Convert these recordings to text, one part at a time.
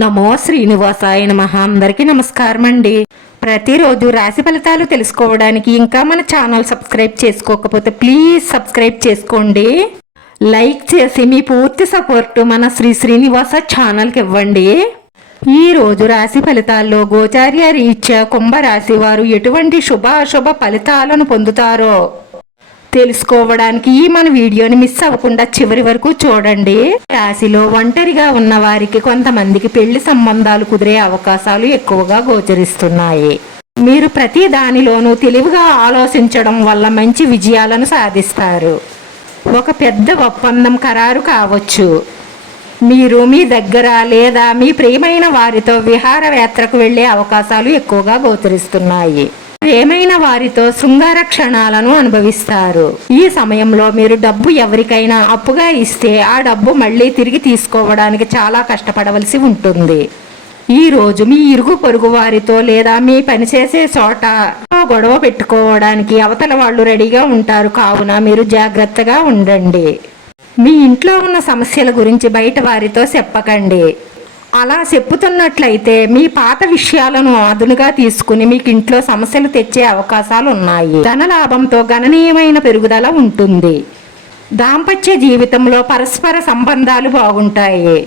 నమో శ్రీనివాసాయ నమః. అందరికీ నమస్కారం అండి. ప్రతిరోజు రాశి ఫలితాలు తెలుసుకోవడానికి ఇంకా మన ఛానల్ సబ్స్క్రైబ్ చేసుకోకపోతే ప్లీజ్ సబ్స్క్రైబ్ చేసుకోండి. లైక్ చేసి మీ పూర్తి సపోర్ట్ మన శ్రీనివాస ఛానల్కి ఇవ్వండి. ఈ రోజు రాశి ఫలితాల్లో గోచార్య రీత్యా కుంభరాశి వారు ఎటువంటి శుభ అశుభ ఫలితాలను పొందుతారో తెలుసుకోవడానికి మన వీడియోని మిస్ అవ్వకుండా చివరి వరకు చూడండి. రాశిలో ఒంటరిగా ఉన్న వారికి కొంతమందికి పెళ్లి సంబంధాలు కుదిరే అవకాశాలు ఎక్కువగా గోచరిస్తున్నాయి. మీరు ప్రతి దానిలోనూ తెలివిగా ఆలోచించడం వల్ల మంచి విజయాలను సాధిస్తారు. ఒక పెద్ద ఒప్పందం ఖరారు కావచ్చు. మీరు మీ దగ్గర లేదా మీ ప్రియమైన వారితో విహారయాత్రకు వెళ్లే అవకాశాలు ఎక్కువగా గోచరిస్తున్నాయి. ప్రేమైన వారితో శృంగార క్షణాలను అనుభవిస్తారు. ఈ సమయంలో మీరు డబ్బు ఎవరికైనా అప్పుగా ఇస్తే ఆ డబ్బు మళ్ళీ తిరిగి తీసుకోవడానికి చాలా కష్టపడవలసి ఉంటుంది. ఈ రోజు మీ ఇరుగు పొరుగు వారితో లేదా మీ పనిచేసే చోట గొడవ పెట్టుకోవడానికి అవతల వాళ్ళు రెడీగా ఉంటారు. కావున మీరు జాగ్రత్తగా ఉండండి. మీ ఇంట్లో ఉన్న సమస్యల గురించి బయట వారితో చెప్పకండి. అలా చెప్పుతున్నట్లయితే మీ పాత విషయాలను అదునుగా తీసుకుని మీకు ఇంట్లో సమస్యలు తెచ్చే అవకాశాలు ఉన్నాయి. ధనలాభంతో గణనీయమైన పెరుగుదల ఉంటుంది. దాంపత్య జీవితంలో పరస్పర సంబంధాలు బాగుంటాయి.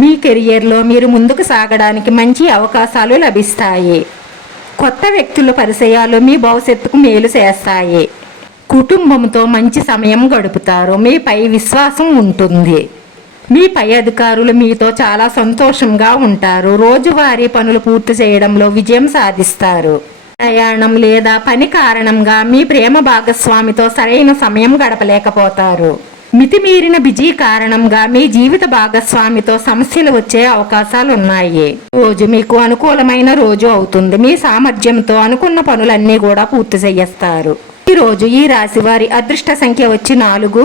మీ కెరియర్లో మీరు ముందుకు సాగడానికి మంచి అవకాశాలు లభిస్తాయి. కొత్త వ్యక్తుల పరిచయాలు మీ భవిష్యత్తుకు మేలు చేస్తాయి. కుటుంబంతో మంచి సమయం గడుపుతారు. మీపై విశ్వాసం ఉంటుంది. మీ పై అధికారులు మీతో చాలా సంతోషంగా ఉంటారు. రోజువారీ పనులు పూర్తి చేయడంలో విజయం సాధిస్తారు. ప్రయాణం లేదా పని కారణంగా మీ ప్రేమ భాగస్వామితో సరైన సమయం గడపలేకపోతారు. మితిమీరిన బిజీ కారణంగా మీ జీవిత భాగస్వామితో సమస్యలు వచ్చే అవకాశాలు ఉన్నాయి. రోజు మీకు అనుకూలమైన రోజు అవుతుంది. మీ సామర్థ్యంతో అనుకున్న పనులన్నీ కూడా పూర్తి చేస్తారు. ఈ రోజు ఈ రాశి వారి అదృష్ట సంఖ్య వచ్చి 4.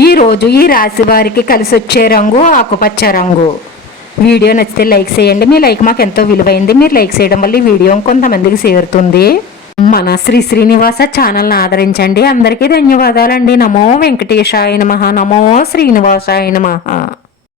ఈ రోజు ఈ రాశి వారికి కలిసి వచ్చే రంగు ఆకుపచ్చ రంగు. వీడియో నచ్చితే లైక్ చేయండి. మీ లైక్ మాకు ఎంతో విలువైంది. మీరు లైక్ చేయడం వల్ల ఈ వీడియో కొంతమందికి చేరుతుంది. మన శ్రీనివాస ఛానల్ని ఆదరించండి. అందరికీ ధన్యవాదాలండి. నమో వెంకటేశాయ నమః. నమో శ్రీనివాసాయ నమః.